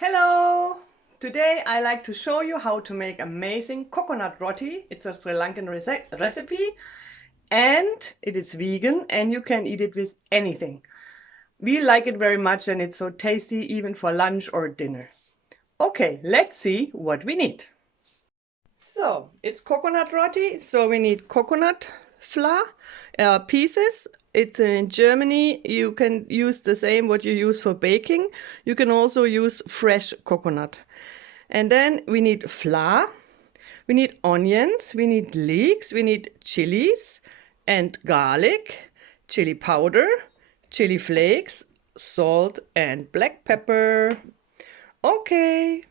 Hello! Today I like to show you how to make amazing coconut roti. It's a Sri Lankan recipe and it is vegan and you can eat it with anything. We like it very much and it's so tasty even for lunch or dinner. Okay, let's see what we need. So, it's coconut roti, so we need coconut flour pieces. It's in Germany. You can use the same what you use for baking. You can also use fresh coconut. And then we need flour, we need onions, we need leeks, we need chilies and garlic, chili powder, chili flakes, salt and black pepper. Okay.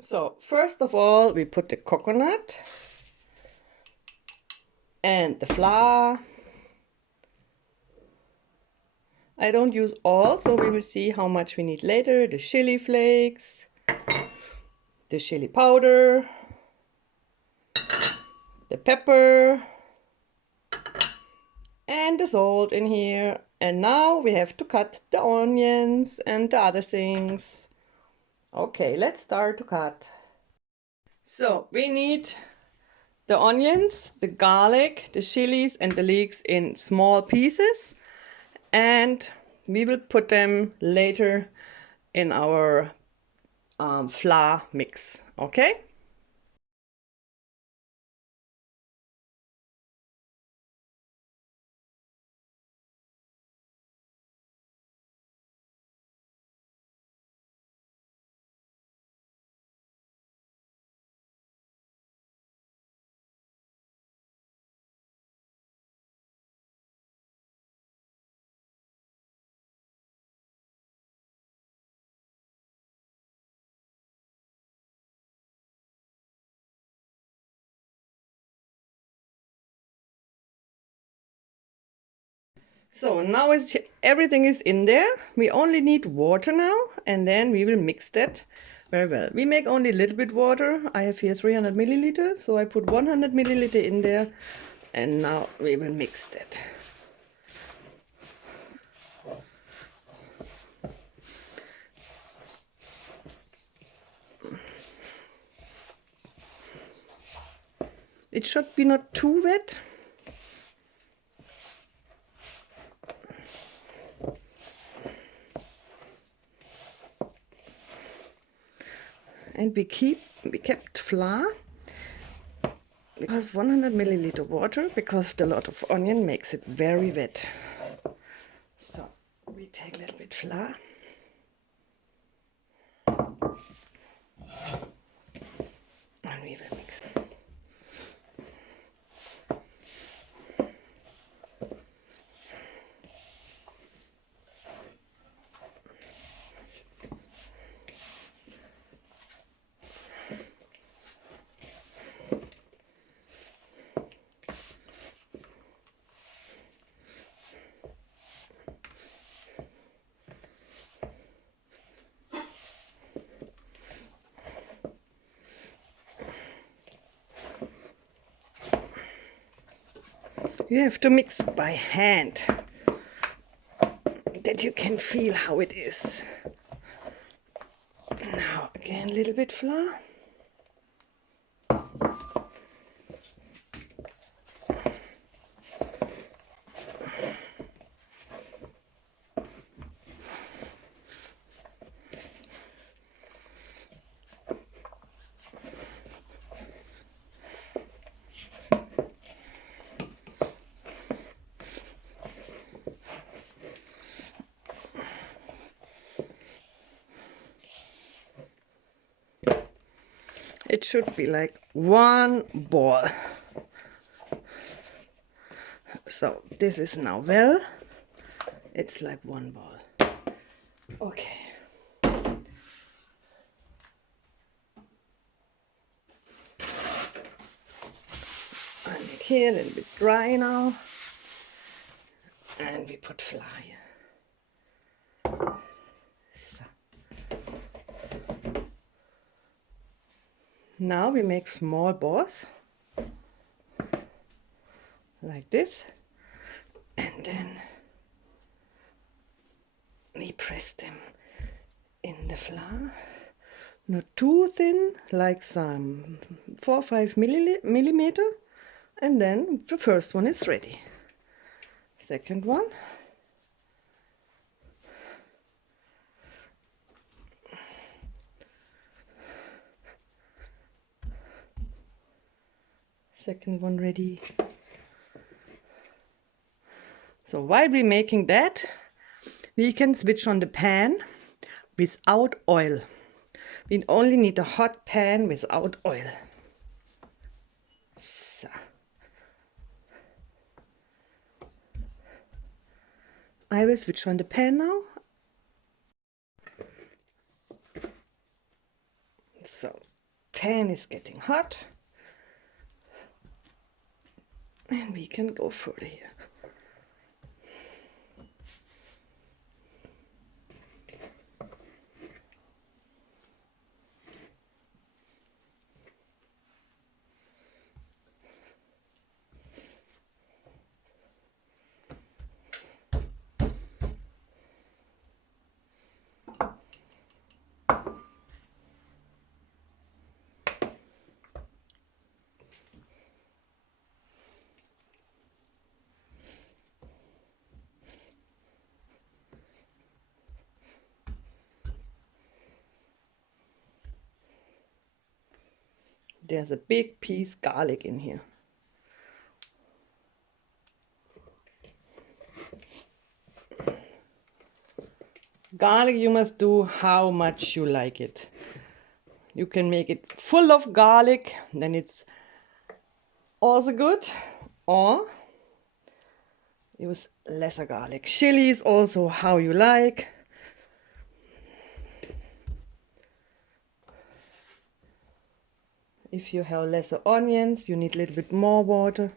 So first of all, we put the coconut and the flour. I don't use all, so we will see how much we need later. The chili flakes, the chili powder, the pepper, and the salt in here. And now we have to cut the onions and the other things. Okay, let's start to cut. So we need the onions, the garlic, the chilies and the leeks in small pieces. And we will put them later in our flour mix, okay? So now everything is in there. We only need water now and then we will mix that very well. We make only a little bit water. I have here 300 milliliters, so I put 100 milliliter in there and now we will mix that. It should be not too wet. And we kept flour because 100 milliliter water, because the lot of onion makes it very wet. So we take a little bit flour. And we will mix it. You have to mix by hand, that you can feel how it is. Now again, a little bit flour. It should be like one ball. So this is now well. It's like one ball. Okay. I make here a little bit dry now. And we put flour here. So. Now we make small balls like this, and then we press them in the flour. Not too thin, like some 4 or 5 millimeter. And then the first one is ready. Second one. Second one ready. So while we're making that, we can switch on the pan without oil. We only need a hot pan without oil. So. I will switch on the pan now. So, pan is getting hot. And we can go further here. There's a big piece garlic in here. Garlic you must do how much you like it. You can make it full of garlic, then it's also good, or use lesser garlic. Chili is also how you like. If you have lesser onions, you need a little bit more water.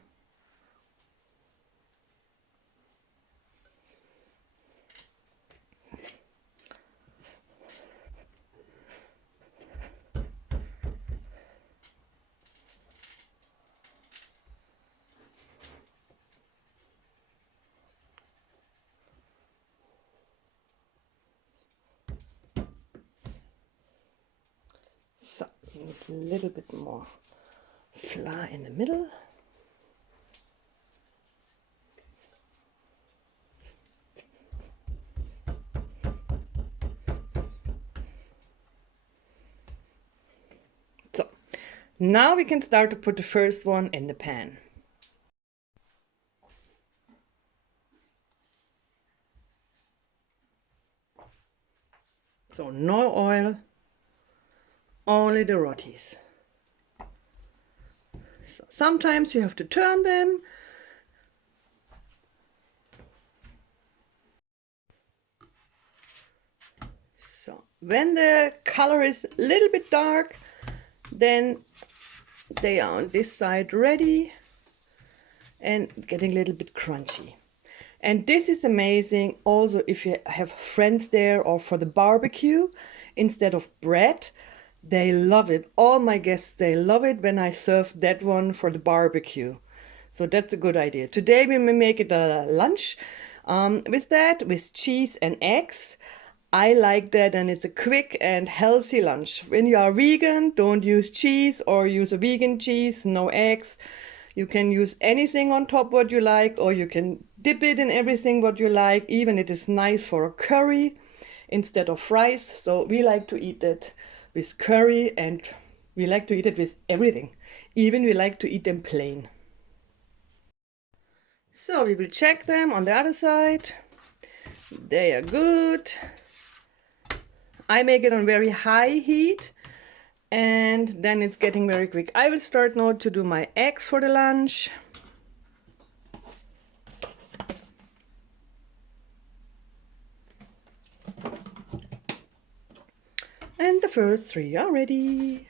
So, we need a little bit more flour in the middle. So, now we can start to put the first one in the pan. So, no oil. Only the rotis. So sometimes you have to turn them. So when the color is a little bit dark, then they are on this side ready and getting a little bit crunchy. And this is amazing also if you have friends there or for the barbecue instead of bread. They love it. All my guests, they love it when I serve that one for the barbecue. So that's a good idea. Today we may make it a lunch with that, with cheese and eggs. I like that, and it's a quick and healthy lunch. When you are vegan, don't use cheese or use a vegan cheese, no eggs. You can use anything on top what you like, or you can dip it in everything what you like. Even it is nice for a curry instead of rice. So we like to eat that with curry, and we like to eat it with everything. Even we like to eat them plain. So we will check them on the other side. They are good. I make it on very high heat, and then it's getting very quick. I will start now to do my eggs for the lunch. And the first 3 are ready.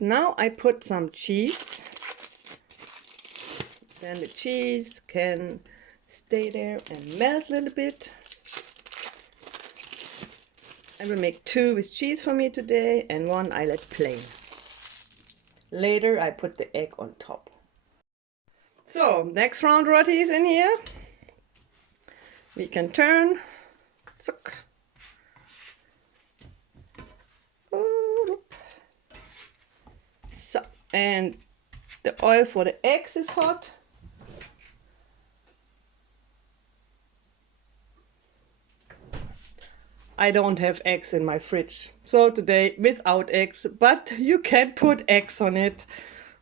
Now I put some cheese. Then the cheese can stay there and melt a little bit. I will make 2 with cheese for me today and 1 I let plain. Later I put the egg on top. So next round roti is in here. We can turn. Zuck. So, and the oil for the eggs is hot. I don't have eggs in my fridge, so today without eggs, but you can put eggs on it.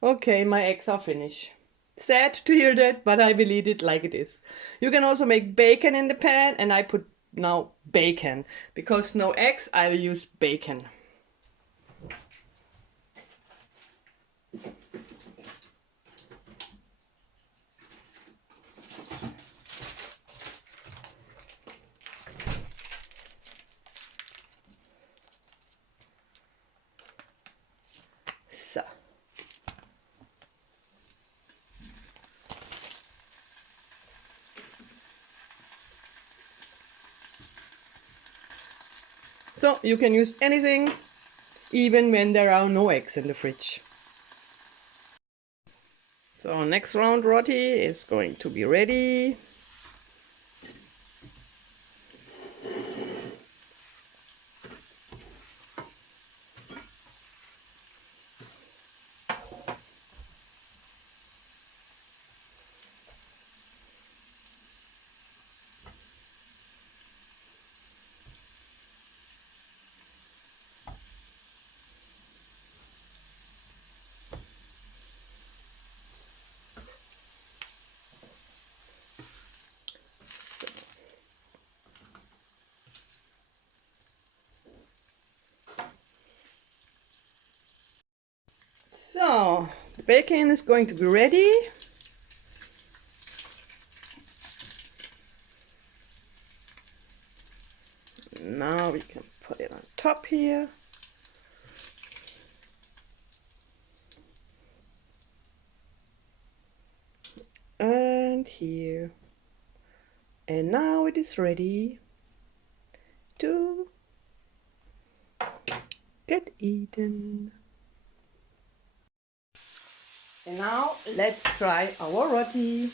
Okay, my eggs are finished. Sad to hear that, but I will eat it like it is. You can also make bacon in the pan, and I put now bacon. Because no eggs, I will use bacon. So. So you can use anything, even when there are no eggs in the fridge. So next round roti is going to be ready. So the bacon is going to be ready. Now we can put it on top here. And here. And now it is ready to get eaten. And now let's try our roti.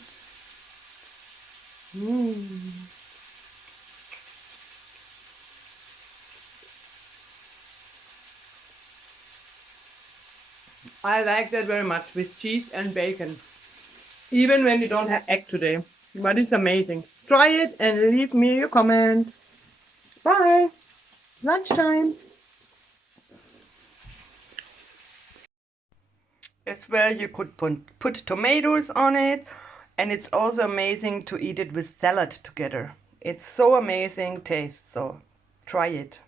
I like that very much with cheese and bacon. Even when you don't have egg today. But it's amazing. Try it and leave me your comment. Bye. Lunchtime. As well, you could put tomatoes on it, and it's also amazing to eat it with salad together. It's so amazing taste, so try it.